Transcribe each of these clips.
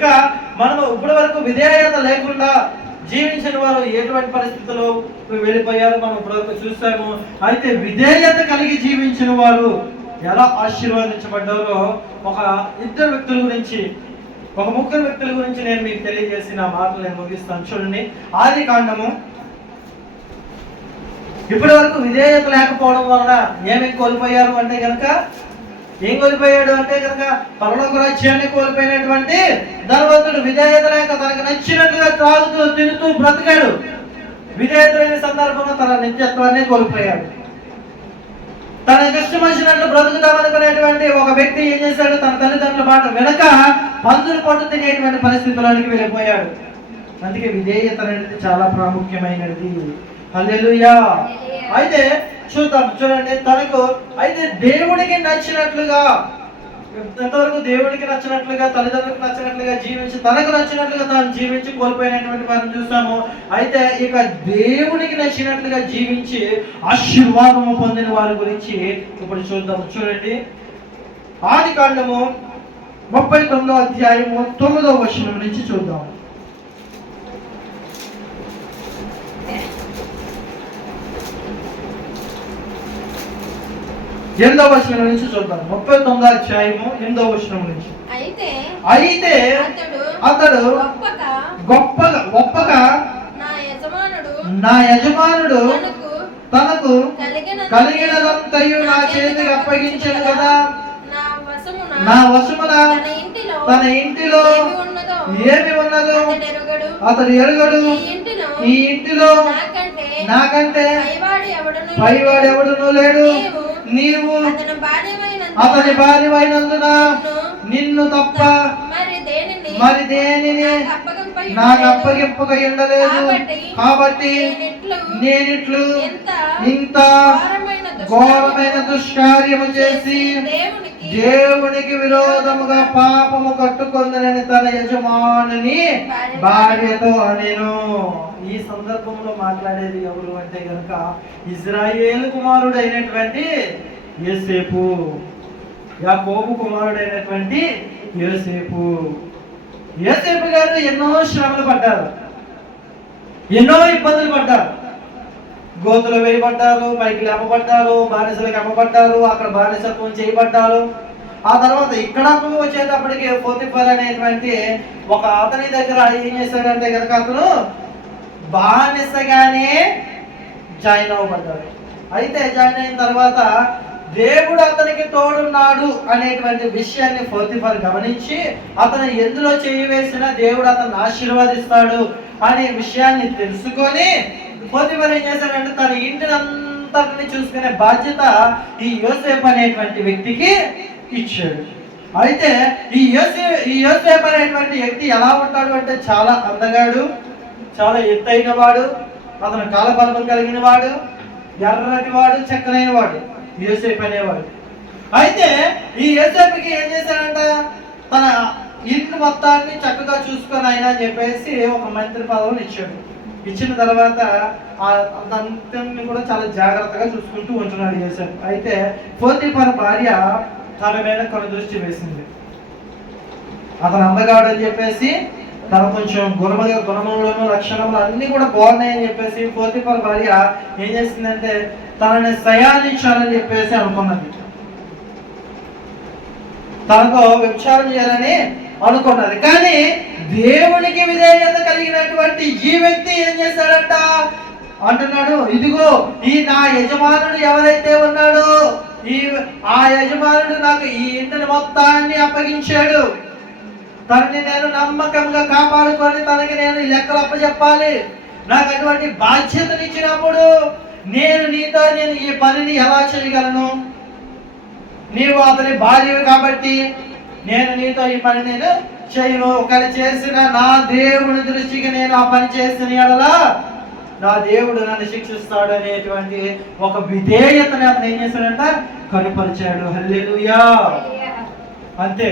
కనుక మనము ఇప్పటి వరకు విధేయత లేకుండా జీవించిన వారు ఎటువంటి పరిస్థితుల్లో వెళ్ళిపోయారు మనం ఇప్పటివరకు చూస్తాము అయితే విధేయత కలిగి జీవించిన వారు ఎలా ఆశీర్వదించబడ్డారో ఒక ఇద్దరు వ్యక్తుల గురించి ఒక ముగ్గురు వ్యక్తుల గురించి నేను మీకు తెలియజేసి నా మాటలు నేను ముగిస్తాను. చూడండి ఆది కాండము. ఇప్పటి వరకు విధేయత లేకపోవడం వలన ఏమేమి కోల్పోయారు అంటే కనుక ఏం కోల్పోయాడు అంటే కనుక పరలోక రాజ్యాన్ని కోల్పోయినటువంటి ధనవంతుడు విధేయత లేక తనకు నచ్చినట్లుగా త్రాగుతూ తిరుగుతూ బ్రతికాడు. విధేయత లేని సందర్భంలో తన నిత్యత్వాన్ని కోల్పోయాడు. తన ఇష్టం వచ్చినట్లు బ్రతుకుతామనుకునేటువంటి ఒక వ్యక్తి ఏం చేశాడు? తన తల్లిదండ్రుల మాట వెనక పందులు పట్టు తినేటువంటి పరిస్థితులకి వెళ్ళిపోయాడు. అందుకే విధేయత అనేది చాలా ప్రాముఖ్యమైనది. హల్లెలూయా. అయితే చూద్దాం చూడండి. తనకు అయితే దేవుడికి నచ్చినట్లుగా ఎంతవరకు దేవుడికి నచ్చినట్లుగా తల్లిదండ్రులకు నచ్చినట్లుగా జీవించి తనకు నచ్చినట్లుగా తాను జీవించి కోల్పోయినటువంటి మనం చూస్తాము అయితే ఇక దేవుడికి నచ్చినట్లుగా జీవించి ఆశీర్వాదము పొందిన వారి గురించి ఇప్పుడు చూద్దాం. చూడండి. ఆది కాండము ముప్పై తొమ్మిదో అధ్యాయము తొమ్మిదో వచనం నుంచి చూద్దాం. ఎనిమిదో వచనం నుంచి చూద్దాం. ముప్పై తొమ్మిదో అధ్యాయము ఎనిమిదో వచనం నుంచి. అయితే అయితే అతడు గొప్పగా గొప్పగా నా యజమానుడు నా యజమానుడు తనకు తనకు కలిగిన కలిగినదంతయు నా చేతికి అప్పగించాను కదా. నా వశమున తన ఇంటిలో ఏమి ఉన్నదో అతడు ఎరుగడు. ఈ ఇంటిలో నాకంటే పైవాడు ఎవడునూ లేడు. నీవు అతను భార్యమైన అతని భార్యమైనందున నిన్ను తప్ప మరి దేనిని? నాకు అప్పగింప నాకు అప్పగింపక ఉండలేదు. కాబట్టి నేనిట్లు ఇంత ఘోరమైన దుష్కార్యము చేసి దేవునికి దేవునికి విరోధముగా పాపము కట్టుకొందనని తన యజమానుని భార్యతో అనేను. ఈ సందర్భంలో మాట్లాడేది ఎవరు అంటే కనుక ఇజ్రాయేల్ కుమారుడు అయినటువంటి యోసేపు. యాకోబు కుమారుడైనటువంటి యోసేపు. యోసేపు గారు ఎన్నో శ్రమలు పడ్డారు. ఎన్నో ఇబ్బందులు పడ్డారు. గోతులు వేయబడ్డారు పైకి లేపబడ్డారు బానిసలకు అమ్మబడ్డారు అక్కడ బానిసత్వం చేయబడ్డారు. ఆ తర్వాత ఇక్కడ వచ్చేటప్పటికి పోతిఫర్ అనేటువంటి ఒక అతని దగ్గర ఏం చేశాడంటే కనుక అతను బానిసగానే జాయిన్ అవ్వబడ్డాడు. అయితే జాయిన్ అయిన తర్వాత దేవుడు అతనికి తోడున్నాడు అనేటువంటి విషయాన్ని పోతిఫర్ గమనించి అతను ఎందులో చేయి వేసినా దేవుడు అతను ఆశీర్వదిస్తాడు అనే విషయాన్ని తెలుసుకొని పోతిఫర్ ఏం చేశాడంటే తన ఇంటిని అంతటిని చూసుకునే బాధ్యత ఈ యోసేపు అనేటువంటి వ్యక్తికి ఇచ్చాడు. అయితే ఈ యోసే ఈ యోసేపు అనేటువంటి వ్యక్తి ఎలా ఉంటాడు అంటే చాలా అందగాడు చాలా ఎత్తైన వాడు అతను కాలబలం కలిగిన వాడు ఎర్రటి వాడు చక్కనైన వాడు యోసేపు అనేవాడు. అయితే ఈ యోసేపుకి ఏం చేశాడంట? తన ఇంటి మొత్తాన్ని చక్కగా చూసుకొని ఆయన అని చెప్పేసి ఒక మంత్రి పదవిని ఇచ్చాడు. ఇచ్చిన తర్వాత ఆ అంతని కూడా చాలా జాగ్రత్తగా చూసుకుంటూ ఉంటున్నాడు యోసేపు అయితే పోతీఫర్ భార్య తన మీద కొన్ని దృష్టి వేసింది. అతను అందగాడు అని చెప్పేసి తన కొంచెం గుణమ గుణములను లక్షణములు అన్ని కూడా బాగున్నాయని చెప్పేసి పోతిఫర్ భార్య ఏం చేసిందంటే తనని సయానించాలని చెప్పేసి అనుకున్నది. తనకు వ్యభిచారం చేయాలని అనుకున్నది. కానీ దేవునికి విధేయత కలిగినటువంటి ఈ వ్యక్తి ఏం చేశాడంట? అంటున్నాడు ఇదిగో ఈ నా యజమానుడు ఎవరైతే ఉన్నాడో ఈ ఆ యజమానుడు నాకు ఈ ఇంటిని మొత్తాన్ని అప్పగించాడు. తనని నేను నమ్మకంగా కాపాడుకొని తనకి నేను లెక్కలు అప్పచెప్పాలి. నాకు అటువంటి బాధ్యతనిచ్చినప్పుడు నేను నీతో నేను ఈ పనిని ఎలా చేయగలను? నీవు అతని భార్య కాబట్టి నేను నీతో ఈ పని నేను చేయను ఒకవేళ చేసిన నా దేవుని దృష్టికి నేను ఆ పని చేసిన ఎడలా నా దేవుడు నన్ను శిక్షిస్తాడు అనేటువంటి ఒక విధేయతని అతను ఏం చేశాడంట? కనుపరిచాడు. హల్లెలుయా. అంతే.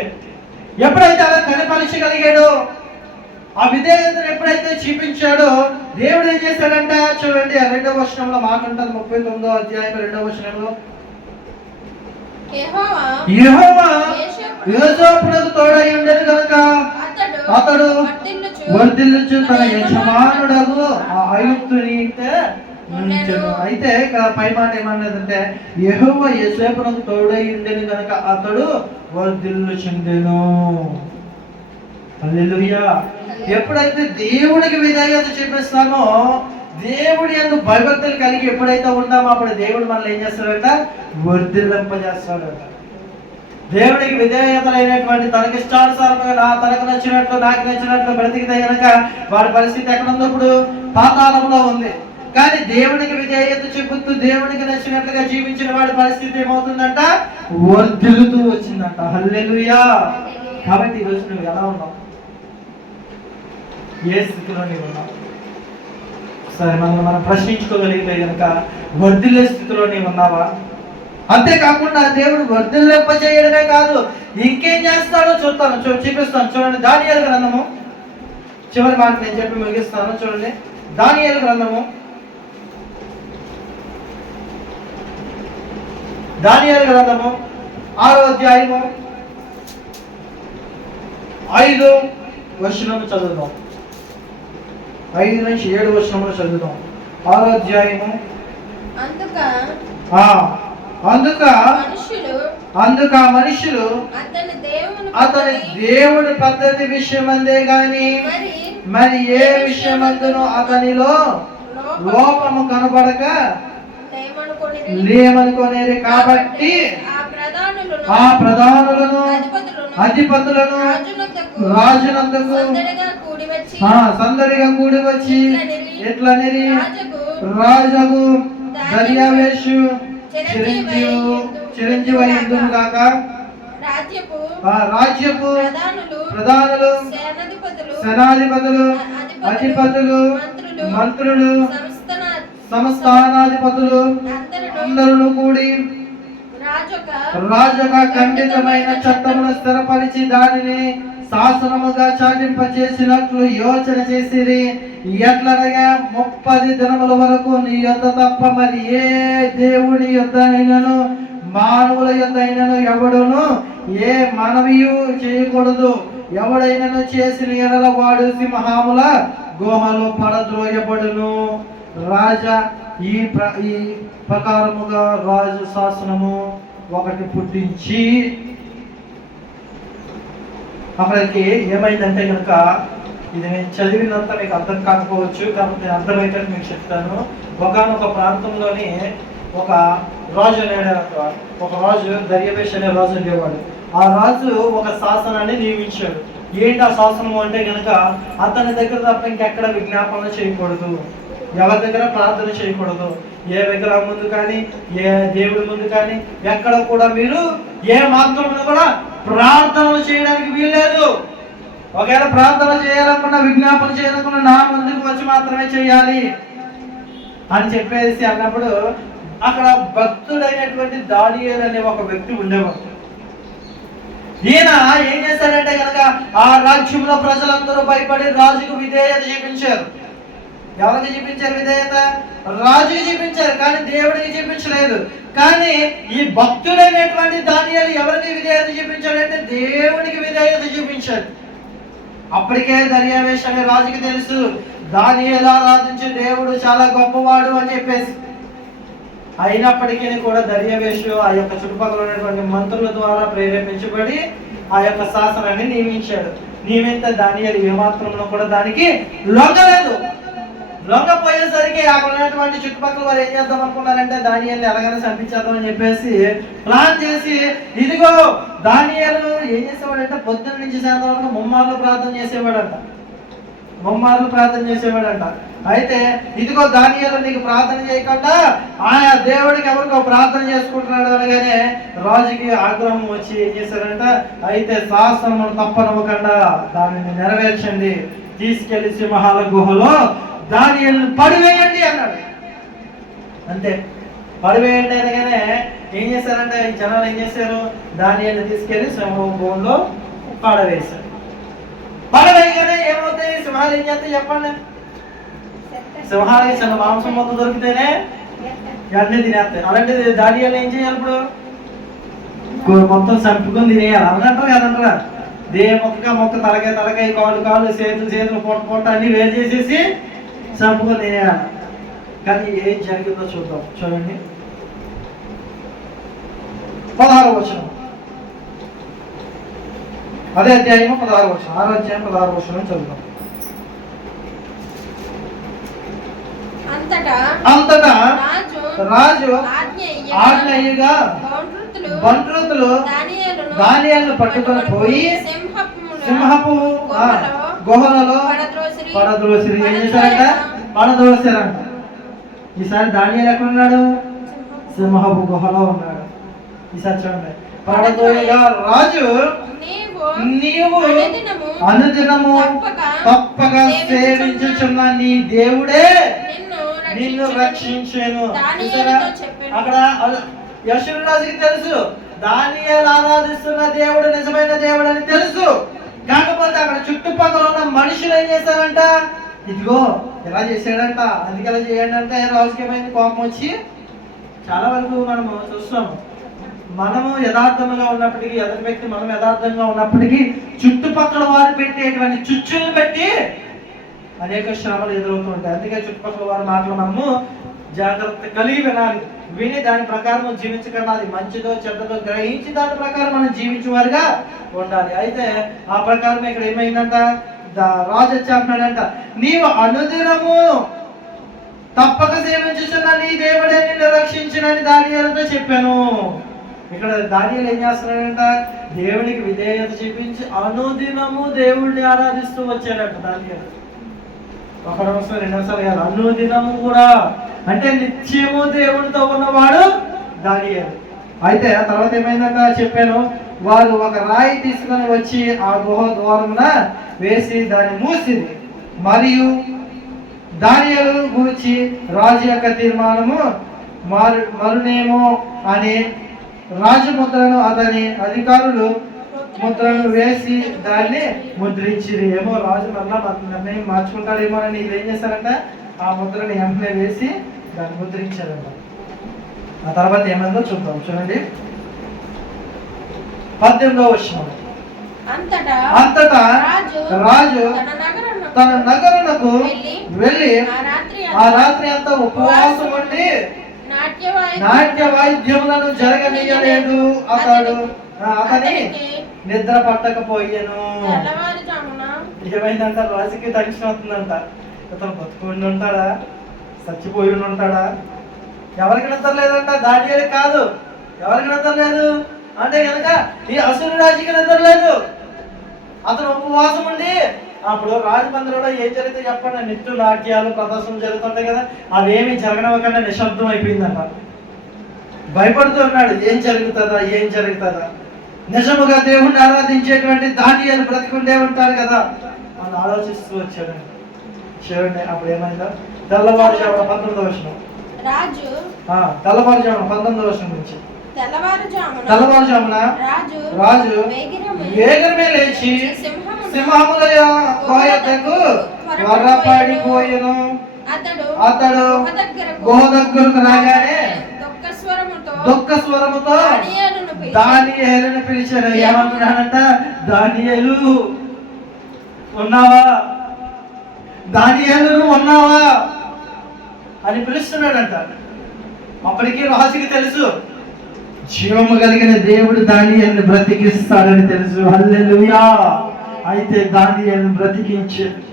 ఎప్పుడైతే అలా కనపరచగలిగాడో ఆ విధేయతను ఎప్పుడైతే చూపించాడో దేవుడు ఏం చేశాడంట? చూడండి ఆ రెండవ వచనంలో మాకుంటుంది ముప్పై తొమ్మిదో అధ్యాయం రెండవ వచనంలో యెహోవా యోసేపునకు తోడై ఉండేది కనుక అతడు వర్ధిల్లుచు. తన యజమానుడగు ఆ ఐగుప్తుని అయితే పై మాట ఏమన్నదంటే యెహోవా యేసేపునకు తోడై ఉండెను గనక అతడు వర్ధిల్లు చెందెను ఎప్పుడైతే దేవుడికి విధేయత చూపిస్తామో దేవుడి యందు భయభక్తులు కలిగి ఎప్పుడైతే ఉంటామో అప్పుడు దేవుడు మనల్ని ఏం చేస్తాడంట? వర్ధిల్లింపజేస్తాడు దేవుడికి విధేయతలైనటువంటి తనకి ఇష్టానుసారంగా నా తనకు నచ్చినట్లు నాకు నచ్చినట్లు బ్రతికితే గనక వాడి పరిస్థితి ఎక్కడ ఉంది ఇప్పుడు పాతాళంలో ఉంది. కానీ దేవునికి విధేయత చెబుతూ దేవునికి నచ్చినట్లుగా జీవించిన వాడి పరిస్థితి ఏమవుతుందంట? వర్ధిల్లుతూ వచ్చిందంట. హల్లెలుయా! కాబట్టి ఈరోజు నువ్వు ఎలా ఉన్నావు? ఏ స్థితిలో నీవు ఉన్నావు? సరే మనం మనం ప్రశ్నించుకోగలిగితే కనుక వర్ధిల్లే స్థితిలో నీవు ఉన్నావా? అంతేకాకుండా దేవుడు వర్ధిల్లింప చేయడమే కాదు ఇంకేం చేస్తాడో చూస్తాను. చూపిస్తాను. చూడండి దానియాల గ్రంథము. చివరి మాట నేను చెప్పి ముగిస్తాను. చూడండి దానియాల గ్రంథము. దానియాల గ్రంథము ఆరో అధ్యాయము ఐదు వచనము చదువుదాం. ఐదు నుంచి ఏడు వచనములు చదువుదాం. ఆరో అధ్యాయము. అందుక ఆ, అందుక మనుషులు అందుక మనుషులు అతని దేవుని పద్ధతి విషయమందే గాని మరి ఏ విషయమందును అతనిలో లోపము కనబడక లేమనుకొని లేమనుకోనేది కాబట్టి ఆ ప్రధానులను అధిపతులను రాజునందుకు సందడిగా కూడి వచ్చి రాజుకు రాజగు దర్యావేషు చిరంజీవు చిరంజీవి అయ్యిందును గాక రాజ్యపు ఆ రాజ్యపు ప్రధానులు సేనాధిపతులు అధిపతులు మంత్రులు సంస్థన సంస్థానాధిపతులు అందరూ కూడి రాజొక ఖండితమైన చట్టమును స్థిరపరిచి దానిని శాసనముగా చాటింపచేసినట్లు యోచన చేసిరి. ఎట్లనగా ముప్పది దినముల వరకు నీ యొద్ద తప్ప మరి ఏ దేవుని యొద్ద అయినను మానవుల యొద్ద అయినను ఎవడును ఏ మనవియు చేయకూడదు. ఎవడైనను చేసిన ఎడల వాడు సింహాముల గుహలో పడద్రోయబడును. రాజా ఈ ప్ర ఈ ప్రకారముగా రాజు శాసనము ఒకటి పుట్టించి అక్కడికి ఏమైందంటే కనుక ఇది నేను చదివినంత మీకు అర్థం కాకపోవచ్చు కాబట్టి నేను అర్థమైతే మీకు చెప్తాను. ఒకనొక ప్రాంతంలోని ఒక రాజు అనేవాడు ఒక రాజు దర్యవేష్ అనే రాజు ఉండేవాడు. ఆ రాజు ఒక శాసనాన్ని నియమించాడు. ఏంటి ఆ శాసనం అంటే కనుక అతని దగ్గర తప్ప ఇంకెక్కడ విజ్ఞాపన చేయకూడదు. ఎవరి దగ్గర ప్రార్థన చేయకూడదు. ఏ విగ్రహం ముందు కానీ ఏ దేవుడి ముందు కానీ ఎక్కడ కూడా మీరు ఏ మాత్రం కూడా ప్రార్థనలు చేయడానికి వీల్లేదు. ఒకవేళ ప్రార్థన చేయాలనుకున్నా విజ్ఞాపన చేయాలనుకున్నా నా ముందుకు వచ్చి మాత్రమే చేయాలి అని చెప్పేసి అన్నప్పుడు అక్కడ భక్తుడైనటువంటి దానియేలు అనే ఒక వ్యక్తి ఉండేవాడు. ఈయన ఏం చేశారంటే కనుక ఆ రాజ్యంలో ప్రజలందరూ భయపడి రాజుకు విధేయత చూపించారు. ఎవరికి చూపించారు విధేయత? రాజుకి చూపించారు కానీ దేవుడికి చూపించలేదు. కానీ ఈ భక్తుడైనటువంటి దానియాలు ఎవరికి విధేయత చూపించాడంటే దేవుడికి విధేయత చూపించాడు. అప్పటికే దర్యావేష్ అనే రాజుకి తెలుసు. దానియేలు ఆరాధించే దేవుడు చాలా గొప్పవాడు అని చెప్పేసి. అయినప్పటికీ కూడా దర్యావేషు ఆ యొక్క చుట్టుపక్కల ఉన్నటువంటి మంత్రుల ద్వారా ప్రేరేపించబడి ఆ యొక్క శాసనాన్ని నియమించాడు. నియమిత దానియాలు ఏమాత్రంలో కూడా దానికి లొంగలేదు. లొంగపోయేసరికి అక్కడ ఉన్నటువంటి చుట్టుపక్కల వారు ఏం చేద్దాం అనుకున్నారంటే దానియాలు ఎలాగైనా చంపించేద్దాం అని చెప్పేసి ప్లాన్ చేసి ఇదిగో దానియాలు ఏం చేసేవాడంటే పొద్దున్న నుంచి సాయంత్రం వరకు ముమ్మార్లు ప్రార్థన చేసేవాడంట. ముమ్మార్లు ప్రార్థన చేసేవాడంట. అయితే ఇదిగో దానియాలు నీకు ప్రార్థన చేయకుండా ఆయా దేవుడికి ఎవరికో ప్రార్థన చేసుకుంటున్నాడు అనగానే రాజుకి ఆగ్రహం వచ్చి ఏం చేశారంట అయితే శాస్త్రం తప్పనవ్వకుండా దానిని నెరవేర్చండి. తీసుకెళ్ళి సింహాల గుహలో దానియల్ని పడివేయండి అన్నాడు. అంతే. పడివేయండి అనగానే ఏం చేశారంటే ఈ జనాలు ఏం చేశారు? దానియల్ని తీసుకెళ్ళి సింహం గుహలో పడవేశారు. పడవేయగానే ఏమవుతాయి? సింహాలు ఏం చేస్తాయి చెప్పండి. సింహాలకి చిన్న మాంసం మొత్తం దొరికితేనే అన్నీ తినేస్తాయి. అలాంటిది దాడియాలు ఏం చేయాలి ఇప్పుడు? మొత్తం చంపుకొని తినేయాలి. అవునంటారా కదంటారా దే మొక్క మొక్క తలకాయ తలకాయ కాలు కాలు చేతులు చేతులు పొట్ట పొట్ట అన్ని వేరు చేసేసి చంపుకొని తినేయాలి కానీ ఏం జరిగిందో చూద్దాం. చూడండి. పదహారు వచనం. అదే అధ్యాయము పదహారు వచనం. ఆరో అధ్యాయం పదహారు వచనం చదువుతాం అంతటా రాజు రాజు ఆజ్ఞ ఆజ్ఞయ్యగా బంట్రుతులు దానియేలును పట్టుకొని పోయి సింహపు గుహలలో పడద్రోసిరి ఏం చేశారంట? పడద్రోసారంట ఈసారి దానియేలు ఎక్కడ ఉన్నాడు సింహపు గుహలో ఉన్నాడు. ఈసారి చూడండి. పడద్రోయగా రాజు నీవు అనుదినము తప్పక సేవించుచున్న నీ దేవుడే నిన్ను రక్షించును. అక్కడ యశురాజుకి తెలుసు. దానియేలు ఆరాధిస్తున్న దేవుడు నిజమైన దేవుడు అని తెలుసు. కాకపోతే అక్కడ చుట్టుపక్కల ఉన్న మనుషులు ఏం చేశారంట ఇదిగో ఇలా చేశాడంట? అందుకే ఇలా చేయండి అంటే రాజుకి కోపం వచ్చి. చాలా వరకు మనము చూస్తాము మనము యథార్థంగా ఉన్నప్పటికీ ఎదుటి వ్యక్తి మనం యథార్థంగా ఉన్నప్పటికీ చుట్టుపక్కల వారు పెట్టేటువంటి చుచ్చులు పెట్టి అనేక శ్రమలు ఎదురవుతూ ఉంటాయి. అందుకే చుట్టుపక్కల వారి మాటలు మనము జాగ్రత్త కలిగి వినాలి. విని దాని ప్రకారం జీవించకుండా అది మంచిదో చెడ్డదో గ్రహించి దాని ప్రకారం మనం జీవించేవారుగా ఉండాలి. అయితే ఆ ప్రకారం ఇక్కడ ఏమైందంట? దా- రాజు వచ్చాడంట నీవు అనుదినము తప్పక సేవించుచున్న నీ దేవుడే నిన్ను రక్షించినని దానియాలతో చెప్పాను. ఇక్కడ దానియాలు ఏం చేస్తున్నాడంట? దేవునికి విధేయత చూపించి అనుదినము దేవుడిని ఆరాధిస్తూ వచ్చాడంట దానియాలు. ఒక సంవత్సరం రెండు నిమిషాలు కాదు అనుదినము కూడా అంటే నిత్యము దేవుడితో ఉన్నవాడు దానియాలు. అయితే ఆ తర్వాత ఏమైందంట చెప్పాను వారు ఒక రాయి తీసుకొని వచ్చి ఆ గుహ ద్వారమున వేసి దాన్ని మూసింది. మరియు దానియలు గురించి రాజు యొక్క తీర్మానము మారు మరునేమో అని రాజముద్రను అతని అధికారులు ముద్రను వేసి దాన్ని ముద్రించిరి. ఏమో రాజు మళ్ళా నిర్ణయం మార్చుకుంటాడేమో అని వీళ్ళు ఏం చేశారంట? ఆ ముద్రని వెంటనే వేసి దాన్ని ముద్రించారంట. ఆ తర్వాత ఏమైందో చూద్దాం. చూడండి. పద్దెనిమిదవ వచ్చిన అంతటా రాజు రాజు తన నగరునకు వెళ్ళి ఆ రాత్రి అంతా ఉపవాసం ఉండి నాట్య వాయిద్యం- నాట్య వాయిద్యములను జరగనీయలేదు అతడు. అతని నిద్ర పట్టకపోయాను. ఏమైందంట? రాజుకి టెన్షన్ అవుతుందంట. ఇతను బతుకుండి ఉంటాడా? చచ్చిపోయి ఉంటాడా? ఎవరికి నిద్ర లేదంట? కాదు. ఎవరికి నిద్ర లేదు? అంటే కనుక ఈ అసురు రాజుకి నిద్ర లేదు. అతను ఉపవాసం ఉండి అప్పుడు రాజమందిరంలో ఏం జరిగితే చెప్పండి? నిత్య నాట్యాలు ప్రదర్శనలు జరుగుతుంటాయి కదా. అవేమి జరగనివ్వకుండా నిశ్శబ్దం అయిపోయిందంట. భయపడుతున్నాడు ఏం జరుగుతుందా? ఏం జరుగుతుందా? నిజముగా దేవుణ్ణి ఆరాధించేటువంటి దానియాలు బ్రతికుండే ఉంటాడు కదా అని ఆలోచిస్తూ వచ్చాడు. చూడండి అప్పుడు ఏమైందో? తెల్లవారుజామున పంతొమ్మిది వర్షం రాజు. తెల్లవారుజామున పంతొమ్మిది వర్షం నుంచి. తెల్లవారుజామున రాజు వేగమే లేచి సింహముల కోయతకు త్వరపడిపోయెను. అతడు అతడు గుహ దగ్గరకు రాగానే దుఃఖ స్వరముతో దానియేలును పిలిచి, దానియేలుని పిలిచాడు. ఏమంటున్నాడంట? దానియేలు ఉన్నావా? దానియేలు ఉన్నావా? అని పిలుస్తున్నాడంట. అప్పటికి రాజుకి తెలుసు. జీవము కలిగిన దేవుడు దానియల్ని బ్రతికిస్తాడని తెలుసు. హల్లెలుయా! అయితే దానియల్ని బ్రతికించాడు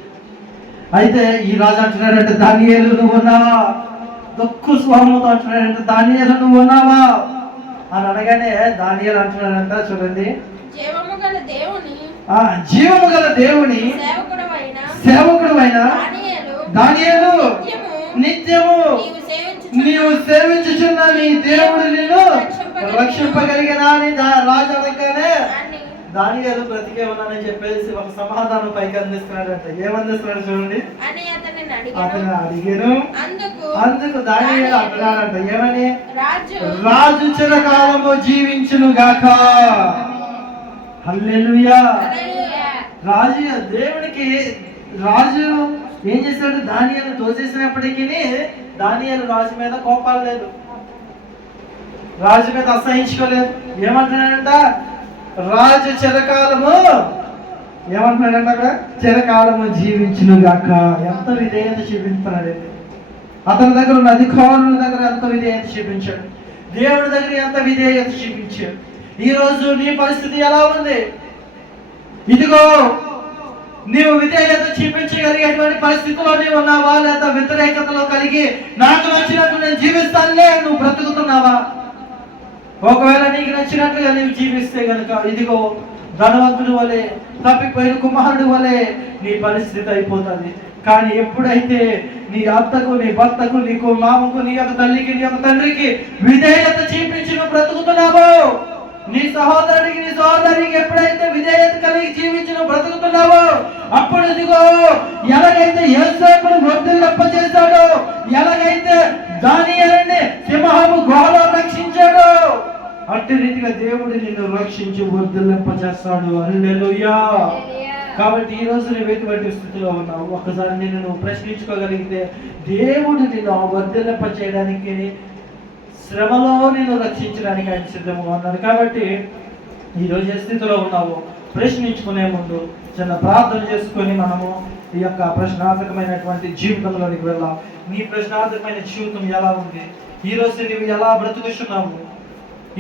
అయితే ఈ రాజు అంటున్నాడంటే దానియేలు నువ్వు ఉన్నావా? దుఃఖ స్వరముతో అంటున్నాడంటే దానియేలు నువ్వు ఉన్నావా? అని అనగానే దానియేలు అంటున్నాడంట చూడండి. జీవము గల దేవుని ఆ జీవము గల దేవుని సేవకుడు అయిన దానియేలు నిత్యము నీవు సేవించుచున్న నీ దేవుడు నిన్ను రక్షింపగలిగిన అని రాజు అనగానే అని దానియేలు బ్రతికే ఉన్నానని చెప్పేసి ఒక సమాధానం పైకి అందిస్తున్నాడంట. ఏమందిస్తున్నాడు చూడండి. అతను అడిగాను. అందుకు అందుకు దానియేలు అంటున్నాడంట ఏమని? రాజు. చిరకాలము జీవించును గాక హల్లెలూయా. రాజు దేవునికి రాజు ఏం చేశాడు? దానియాలు తోసేసినప్పటికీ దానియాలు రాజు మీద కోపాలు లేదు. రాజు మీద అసహించుకోలేదు. ఏమంటున్నాడంట? రాజు చిరకాలము ఏమంటున్నాడంటే అక్కడ? చిరకాలము జీవించును గాక ఎంత విధేయత చూపించుతున్నాడు అతని దగ్గర ఉన్న అధికారుల దగ్గర ఎంత విధేయత చూపించాడు? దేవుడి దగ్గర ఎంత విధేయత చూపించాడు? ఈ రోజు నీ పరిస్థితి ఎలా ఉంది? ఇదిగో నీవు విధేయత చూపించగలిగేటువంటి పరిస్థితిలో నీవు ఉన్నావా? లేదా వ్యతిరేకతలో కలిగి నాకు నచ్చినట్టు నేను జీవిస్తానులే నువ్వు బ్రతుకుతున్నావా? ఒకవేళ నీకు నచ్చినట్లుగా నీవు జీవిస్తే గనుక ఇదిగో ధనవంతుడి వలె తప్పిపోయిన కుమారుడు వలె నీ పరిస్థితి అయిపోతుంది. కానీ ఎప్పుడైతే నీ అత్తకు నీ భర్తకు నీకు మామకు నీ యొక్క తల్లికి నీ యొక్క తండ్రికి విధేయత చూపించి నువ్వు బ్రతుకుతున్నావో నీ సహోదరుడికి నీ సహోదరికి ఎప్పుడైతే విధేయత కలిగి జీవించి నువ్వు బ్రతుకుతున్నావో అప్పుడు ఇదిగో ఎలాగైతే యేసేపును వర్ధిల్లప్ప చేశాడో ఎలాగైతే దాని సింహము గోహలో రక్షించాడు అట్టి రీతిగా దేవుడు నిన్ను రక్షించి వర్ధిల్లింప చేస్తాడు అల్లెలుయా కాబట్టి ఈ రోజు నువ్వు ఎటువంటి స్థితిలో ఉన్నావు ఒక్కసారి నేను నువ్వు ప్రశ్నించుకోగలిగితే దేవుడు నిన్ను వర్ధలింప చేయడానికి శ్రమలో నిన్ను రక్షించడానికి ఆయన సిద్ధంగా ఉన్నాడు. కాబట్టి ఈ రోజు ఏ స్థితిలో ఉన్నావు ప్రశ్నించుకునే ముందు చిన్న ప్రార్థన చేసుకొని మనము ఈ యొక్క ప్రశ్నార్థకమైనటువంటి జీవితంలోనికి వెళ్దాం. నీ ప్రశ్నార్థకమైన జీవితం ఎలా ఉంది? ఈరోజు నువ్వు ఎలా బ్రతుకుతున్నావు?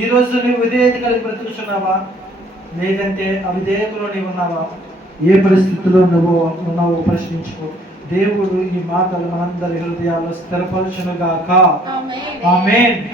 ఈరోజు నువ్వు విధేయత కలిగి బ్రతుకుతున్నావా? లేదంటే అవిధేయతలో నీవు ఉన్నావా? ఏ పరిస్థితిలో నువ్వు ఉన్నావో ప్రశ్నించుకో. దేవుడు ఈ మాటలు మనందరి హృదయాల్లో స్థిరపరచునుగాక. ఆమేన్. ఆమేన్.